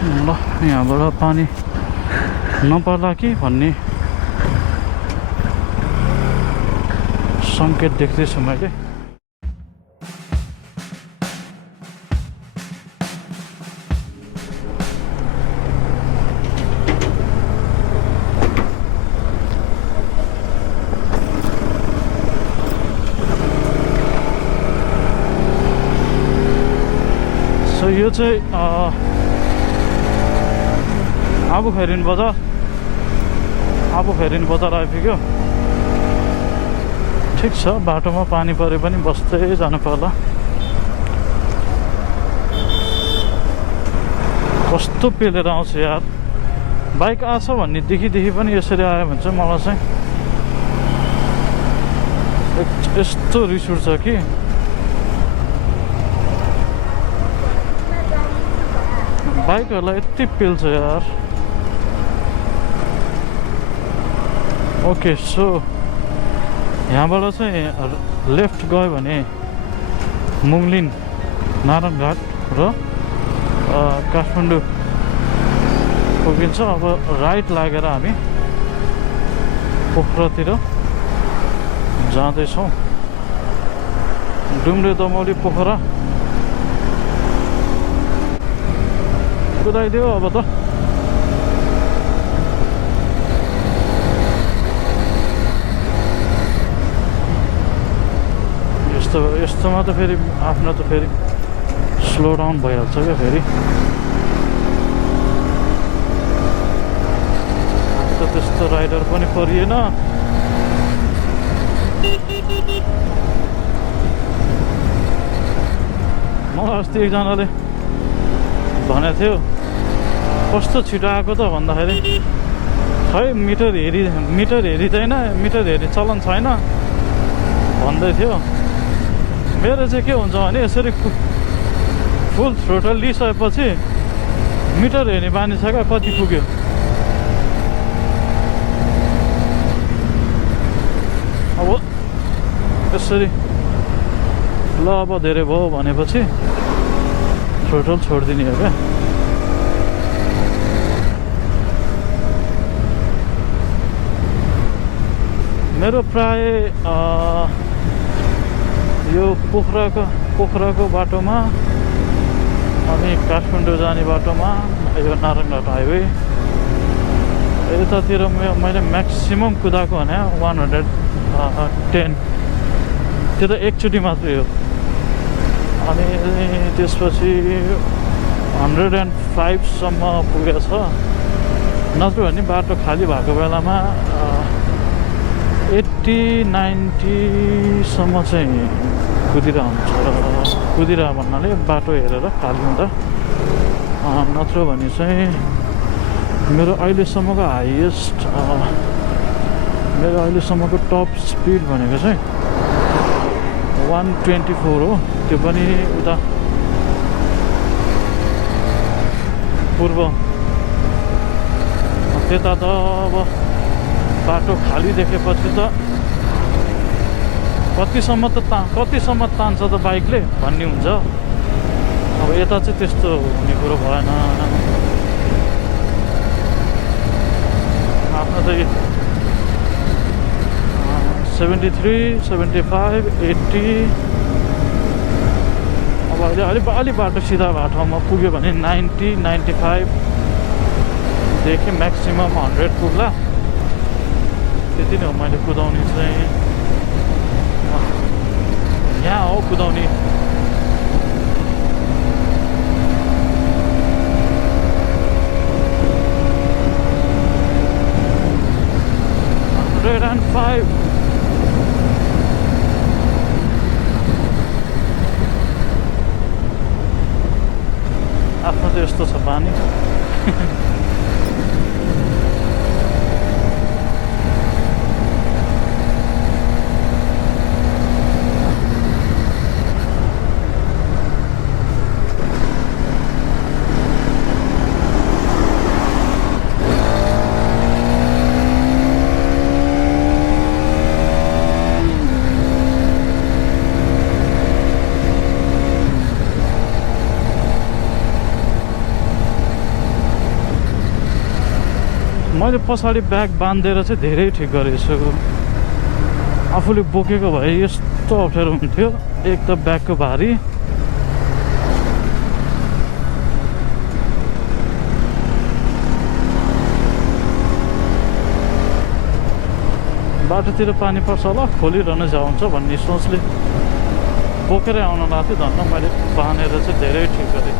ल यहाँबाट पानी नपर्ला कि भन्ने सङ्केत देख्दैछु मैले। सो यो चाहिँ आबुखैरेनी बजार आइपुग्यो। ठिक छ, बाटोमा पानी परे पनि बस्दै जानु पर्ला। कस्तो पेलेर आउँछ यार, बाइक आछ भन्ने देखि पनि यसरी आयो भने चाहिँ मलाई चाहिँ यस्तो रिस उठ्छ कि बाइकहरूलाई यति पेल्छ यार। ओके, सो यहाँबाट चाहिँ लेफ्ट गयो भने मुङलिन, नारायणघाट र काठमाडौँ पुगिन्छ। अब राइट लागेर हामी पोखरातिर जाँदैछौँ। डुम्रे दमौली पोखरा कुदाइदियो अब त। यस्तोमा त फेरि आफ्नो त फेरि स्लो डाउन भइहाल्छ क्या फेरि। त त्यस्तो राइडर पनि परिएन। मलाई अस्ति एकजनाले भनेको थियो कस्तो छिटो आएको त भन्दाखेरि, खै मिटर हेरिँदैन, मिटर हेरी चलन छैन भन्दै थियो। मेरो चाहिँ के हुन्छ भने यसरी फुल थ्रोटल लिइसकेपछि मिटर हेर्ने बानी छ क्या, कति पुग्यो। अब यसरी ल अब धेरै भयो भनेपछि थ्रोटल छोडिदिने हो क्या। मेरो प्राय यो पोखराको बाटोमा अनि काठमाडौँ जाने बाटोमा यो नारायणघाट हाइवे यतातिर मैले म्याक्सिमम कुदाएको भने 110, त्यो त एकचोटि मात्रै हो। अनि त्यसपछि 105 सम्म पुगेको छ। नत्र भने बाटो खाली भएको बेलामा 80-90 सम्म चाहिँ कुदिरह भन्नाले बाटो हेरेर खाली हुँदा। नत्र भने चाहिँ मेरो अहिलेसम्मको हाइएस्ट, मेरो अहिलेसम्मको टप स्पिड भनेको चाहिँ 124 हो। त्यो पनि उता पूर्व त्यता त अब बाटो खाली देखेपछि त कतिसम्म तान्छ त बाइकले भन्ने हुन्छ। अब यता चाहिँ त्यस्तो हुने कुरो भएन। आफ्नो चाहिँ 73, 75, 80। अब अलि बाटो सिधा भएको ठाउँमा पुग्यो भने 90, 95 देखि म्याक्सिमम 100 पुग्ला। त्यति नै हो मैले कुदाउने चाहिँ। यहाँ हो कुदाउने। आफ्नो त यस्तो छ बानी। मैले पछाडि ब्याग बाँधेर चाहिँ धेरै ठिक गरेछु। आफूले बोकेको भए यस्तो अप्ठ्यारो हुन्थ्यो। एक त ब्यागको भारी, बाटोतिर पानी पर्छ होला, खोलिरहन जान्छ भन्ने सोचले बोकेरै आउन लाग्थ्यो। धन्न मैले बाँधेर चाहिँ धेरै ठिक गरेँ।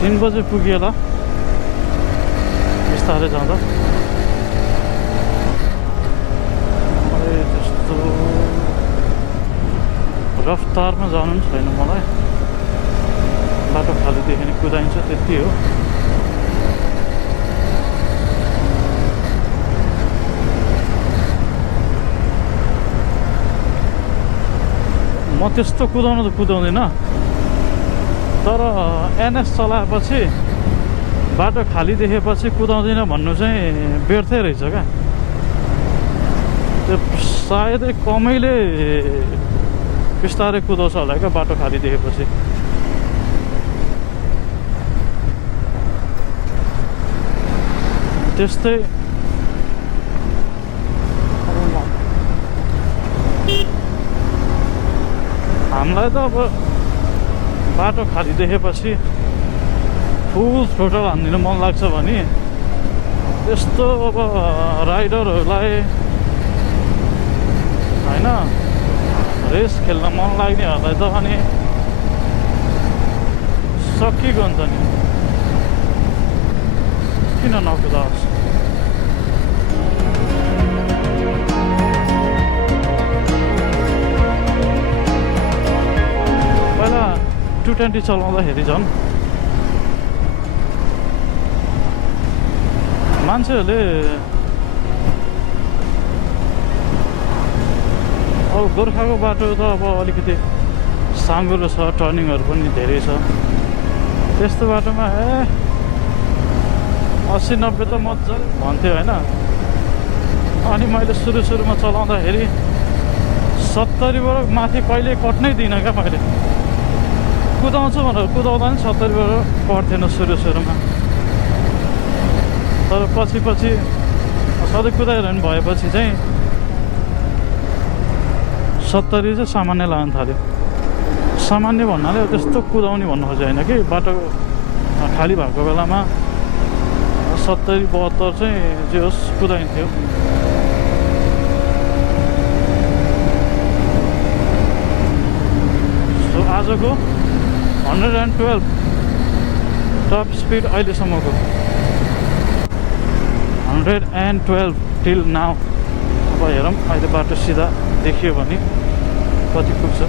तीन बजे पुग्यो होला बिस्तारै जाँदा। मलाई त्यस्तो रफ्तारमा जानु पनि छैन। मलाई बाटो खालीदेखि नै कुदाइन्छ त्यति हो। म त्यस्तो कुदाउनु त कुदाउँदिनँ, तर एनएस चलाएपछि बाटो खाली देखेपछि कुदाउँदिनँ भन्नु चाहिँ व्यर्थै रहेछ क्या। त्यो सायदै कमैले बिस्तारै कुदाउँछ होला क्या बाटो खाली देखेपछि। त्यस्तै हामीलाई त अब बाटो खाली देखेपछि फुल थ्रोटल हानिदिनु मन लाग्छ भने त्यस्तो अब राइडरहरूलाई होइन रेस खेल्न मन लाग्नेहरूलाई त अनि सकिएको हुन्छ नि, किन नकुदाओस्। पहिला 220 चलाउँदाखेरि झन् मान्छेहरूले अब गोर्खाको बाटो त अब अलिकति साँघुरो छ, टर्निङहरू पनि धेरै छ। त्यस्तो बाटोमा 80-90 त मजाले भन्थ्यो होइन। अनि मैले सुरुमा चलाउँदाखेरि 70बाट माथि कहिले कट्नै दिइनँ क्या। मैले कुदाउँछु भनेर कुदाउँदा पनि 70बाट कट्थेन सुरुमा, तर पछि सधैँ कुदाइरहनु भएपछि चाहिँ 70 चाहिँ सामान्य लाग्न थाल्यो। सामान्य भन्नाले त्यस्तो कुदाउने भन्नु खोजेको होइन कि, बाटो खाली भएको बेलामा 70-72 चाहिँ जे होस् कुदाइन्थ्यो। सो आजको 112 टप स्पिड अहिलेसम्मको 112 टिल नाउ। अब हेरौँ अहिले बाटो सिधा देखियो भने कति पुग्छ।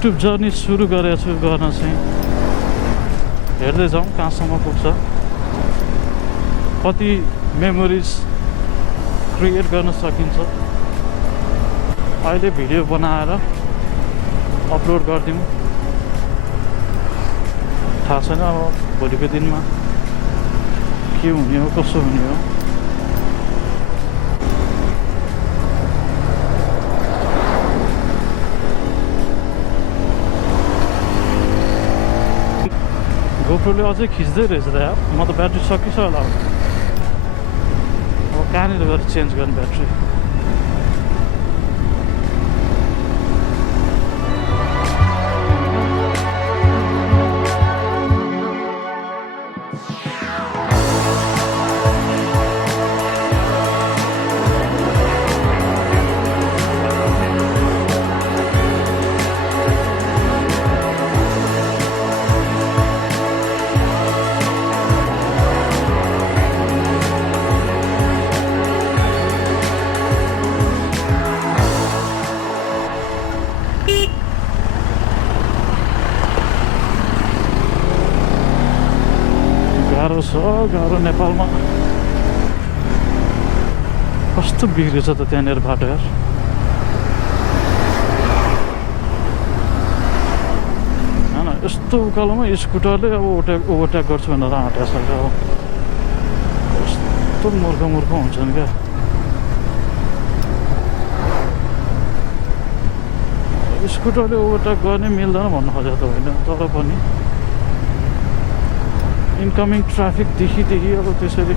युट्युब जर्नी सुरु गरेको छु गर्न चाहिँ। हेर्दै जाउँ कहाँसम्म पुग्छ, कति मेमोरिज क्रिएट गर्न सकिन्छ। अहिले भिडियो बनाएर अपलोड गरिदिउँ, थाहा छैन अब भोलिको दिनमा के हुने हो कसो हुने हो। गोप्रोले अझै खिच्दै रहेछ त यार। म त ब्याट्री सकिसक्यो होला, अब कहाँनिर गएर चेन्ज गर्ने ब्याट्री। गाह्रो नेपालमा कस्तो बिग्रेछ त त्यहाँनिर बाटो यार। होइन यस्तो उकालोमा स्कुटरले अब ओभरटेक गर्छु भनेर आँटेछ। अब कस्तो मूर्ख हुन्छन् क्या। स्कुटरले ओभरटेक गर्ने मिल्दैन भन्नु खोजेको त होइन, तर पनि इन्कमिङ ट्राफिक देखि अब त्यसरी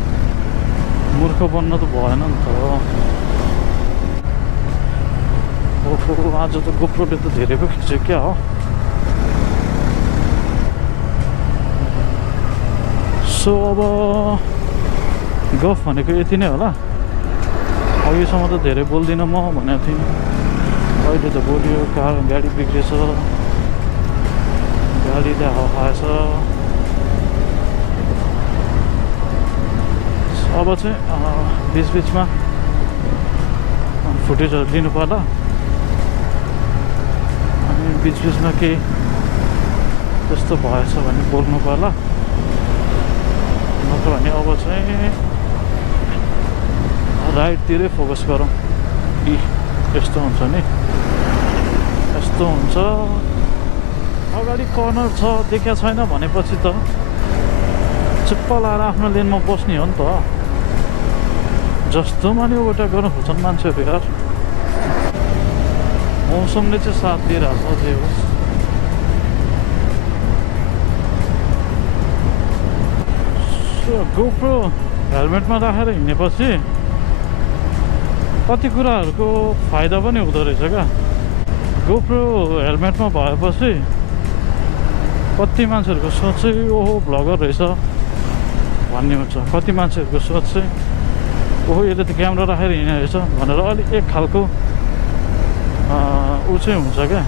मूर्ख बन्न त भएन नि त। ओहो आज त गोप्रोले त धेरै पो खिच्यो क्या हो। सो अब गफ भनेको यति नै होला। अहिलेसम्म त धेरै बोल्दिनँ म भनेको थिएँ, अहिले त बोल्यो। गाडी बिग्रेछ, गाडीले हावा खाएछ। अब चाहिँ बिचबिचमा फुटेजहरू लिनु पर्ला, अनि बिचबिचमा केही त्यस्तो भएछ भने बोल्नु पर्ला। नत्र भने अब चाहिँ राइडतिरै फोकस गरौँ। यस्तो हुन्छ नि, यस्तो हुन्छ। अगाडि कर्नर छ देख्या छैन भनेपछि त चिप्प लाएर आफ्नो लेनमा बस्ने हो नि त। जस्तोमा नि ओभरटेक गर्न खोज्छन् मान्छेहरू यार। मौसमले चाहिँ साथ दिइरहेको छ, जे होस्। गोप्रो हेलमेटमा राखेर हिँडेपछि कति कुराहरूको फाइदा पनि हुँदो रहेछ क्या। गोप्रो हेलमेटमा भएपछि कति मान्छेहरूको सोच चाहिँ ओहो भ्लगर रहेछ भन्ने हुन्छ। कति मान्छेहरूको सोच चाहिँ ओहो यसले त क्यामेरा राखेर हिँड्ने रहेछ भनेर अलिक एक खालको ऊ चाहिँ हुन्छ क्या,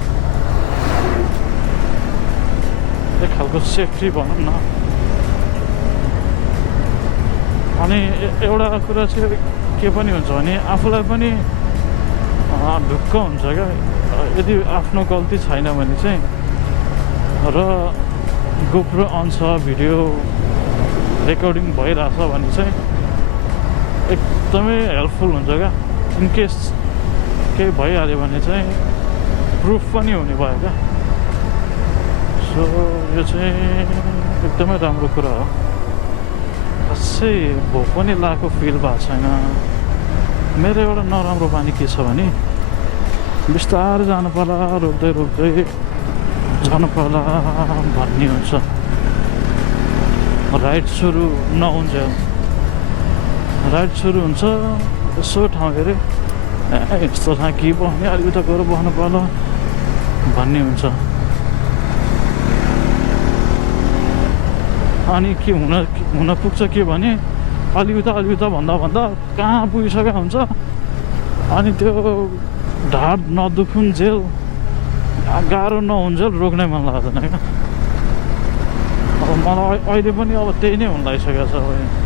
एक खालको सेफ्टी भनौँ न। अनि एउटा कुरा चाहिँ के पनि हुन्छ भने आफूलाई पनि ढुक्क हुन्छ क्या, यदि आफ्नो गल्ती छैन भने चाहिँ र गोप्रो अन छ, भिडियो रेकर्डिङ भइरहेछ भने चाहिँ एकदमै हेल्पफुल हुन्छ क्या। इनकेस केही भइहाल्यो भने चाहिँ प्रुफ पनि हुने भयो क्या। सो यो चाहिँ एकदमै राम्रो कुरा हो। खासै भोक पनि लागेको फिल भएको छैन। मेरो एउटा नराम्रो बानी के छ भने बिस्तारै जानु पर्ला, रोक्दै रोक्दै जानु पर्ला भन्ने हुन्छ। राइड सुरु नहुन्जेल राइड सुरु हुन्छ, यसो ठाउँ हेरेँ यस्तो ठाउँ के बस्ने, अलिक उता गएर बस्नु पर्ला भन्ने हुन्छ। अनि के हुन पुग्छ के भने अलि उता भन्दा कहाँ पुगिसकेको हुन्छ। अनि त्यो ढाड नदुखुन्जेल, गाह्रो नहुन्जेल रोक्नै मन लाग्दैन क्या। अब मलाई अहिले पनि अब त्यही नै हुन लागिसकेको छ। अब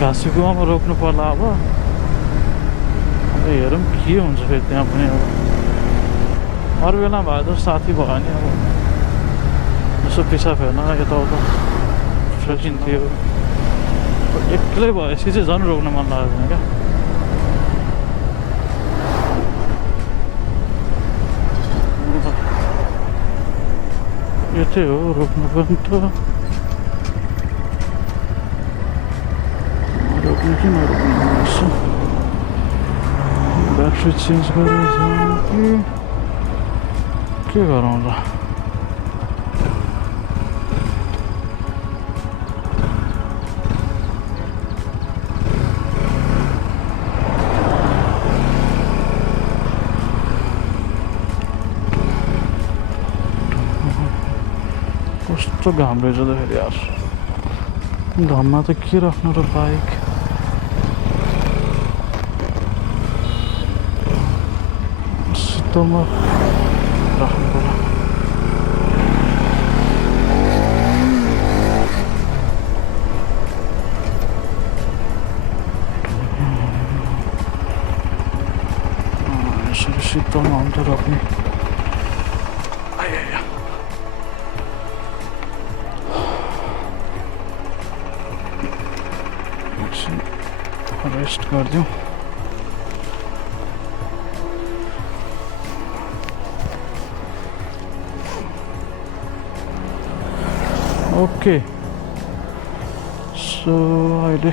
घाँसीकुवामा रोक्नु पर्ला। अब हेरौँ के हुन्छ फेरि त्यहाँ पनि। अब अरू बेला भए जस्तो साथी भयो भने अब यसो पिसाब हेर्न यताउता ट्रेकिङ थियो। एक्लै भएपछि चाहिँ झन् रोक्न मन लाग्दैन क्या। यो चाहिँ हो रोक्नु पनि त रोक्नु कि नरोक्नु यसो ब्याट्री चेन्ज गरेर के गरौँ ल। कस्तो घाम रहेछ त फेरि यार। घाममा त के राख्नु र बाइक। शीतलमा राख्नु पर्यो। यसरी शीतलमा हुन्छ राख्ने। रेस्ट गरिदिउँ। ओके सो अहिले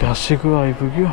घाँसीको आइपुग्यो।